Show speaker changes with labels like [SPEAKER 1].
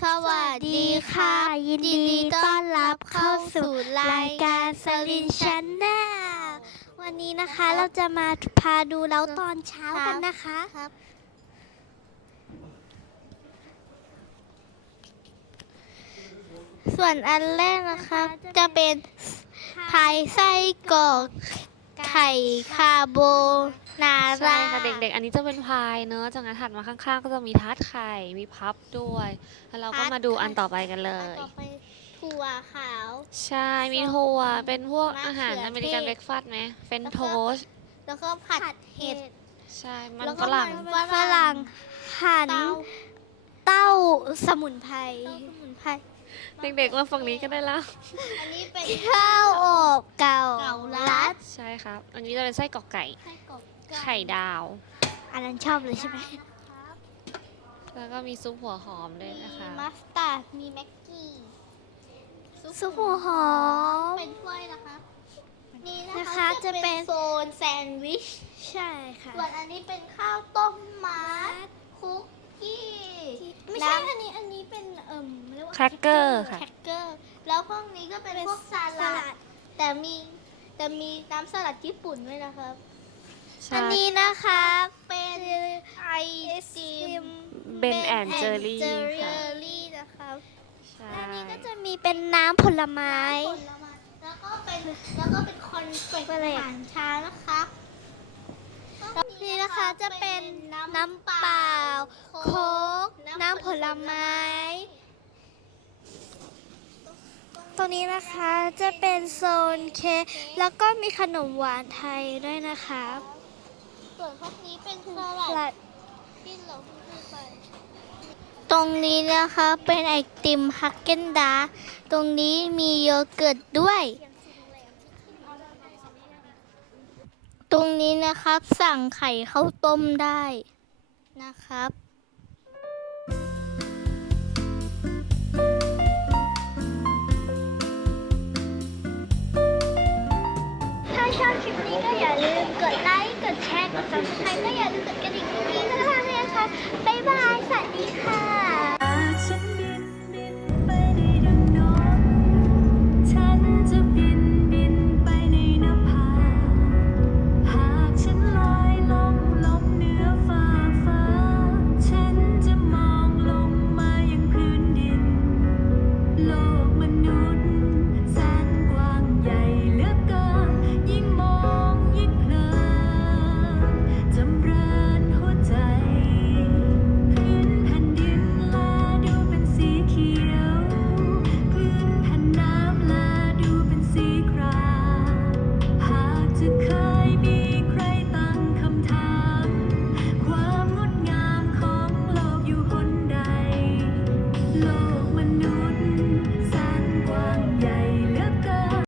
[SPEAKER 1] วัสดีค่ะยินดีต้อนรับเข้าสู่รายการสลินชันแนลวันนี้นะคะเราจะมาพาดูเล้าตอนเช้ากันนะคะส่วนอันแรกนะคะจะเป็นพายไส้กรอกไข่คาโบนาร่า
[SPEAKER 2] ใช่ค่ะเด็กๆ อันนี้จะเป็นพายเนอะจากนั้นถัดมาข้างๆ ก็จะมีทาร์ตไข่ มีพับด้วย แล้วเราก็มาดูอันต่อไปกันเลย
[SPEAKER 1] ต่อไปถั่วขาว
[SPEAKER 2] ใช่ มีถั่วเป็นพวก
[SPEAKER 1] มะเขือ
[SPEAKER 2] อาหารอเมริกันเบรกฟาสต์ไหมเป็นโทสต์
[SPEAKER 1] แล้วก็ผัดเห็ด
[SPEAKER 2] ใช่ มัน
[SPEAKER 1] แล้ว
[SPEAKER 2] ฝ
[SPEAKER 1] ก็
[SPEAKER 2] รั่ง
[SPEAKER 1] ฝรั่งหั่นเต้าสมุนไพร
[SPEAKER 2] เด็กๆ มาฝั่งนี้ก็ได้แล้ว
[SPEAKER 1] อันนี้เป็นข้าวอบเก่าลัด
[SPEAKER 2] ใช่ครับ อันนี้จะเป็นไส้กรอกไก่ ไข่ดาว
[SPEAKER 1] อันนั้นชอบเลยใช่ไหม
[SPEAKER 2] แล้วก็มีซุปหัวหอมด้วยนะคะ
[SPEAKER 1] มัสตาร์ดมีแม็กกี้ซุปหัวหอมเป็นถ้วยนะคะนี่นะคะจะเป็นโซนแซนด์วิชใช่ค่ะส่วนอันนี้เป็นข้าวต้มมัดคุกกี้ไม่ใช่อันนี้เป็นเรียกว่า
[SPEAKER 2] แครกเกอร์ค่ะ
[SPEAKER 1] แครกเกอร์แล้วพวกนี้ก็เป็นพวกสลัดแต่มีน้ำสลัดญี่ปุ่นด้วยนะครับ
[SPEAKER 2] ใช่
[SPEAKER 1] อันนี้นะคะเป็นไอติม
[SPEAKER 2] เบนแอนเจอรี่
[SPEAKER 1] เจอ
[SPEAKER 2] ค่ะ
[SPEAKER 1] รี่นะครับ
[SPEAKER 2] ใช่
[SPEAKER 1] และนี่ก็จะมีเป็นน้ำผลไม้ แล้วก็เป็นคอนเฟกต์อาหารเช้านะคะนี่นะคะจะเป็นน้ำเปล่าโค้กน้ำผลไม้ ตรงนี้นะคะจะเป็นโซนเค้กแล้วก็มีขนมหวานไทยด้วยนะคะส่วนพวกนี้เป็นสลัดที่เราพูดไปตรงนี้นะคะเป็นไอติมฮักเก้นดาร์กตรงนี้มีโยเกิร์ตด้วย ตรงนี้นะครับสั่งไข่ข้าวต้มได้นะครับถ้าชอบคลิปนี้ก็อย่าลืมกดไลค์ กดแชร์ กด Subscribe ก็อย่าลืมกดก